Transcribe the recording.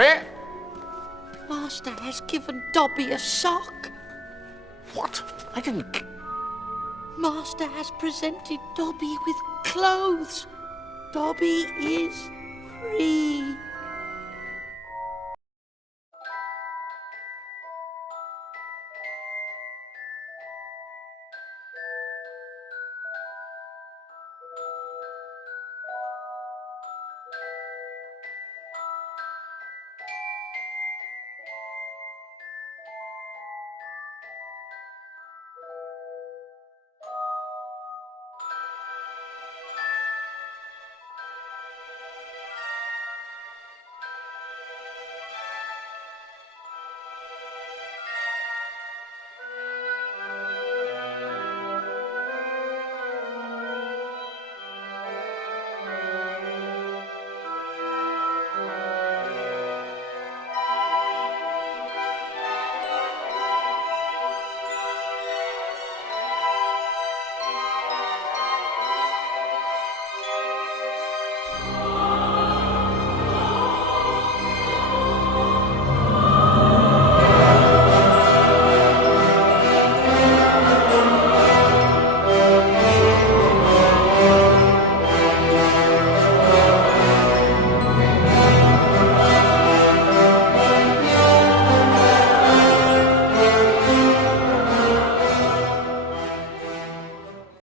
Dobby? Master has given Dobby a sock. What? I didn't... Master has presented Dobby with clothes. Dobby is free.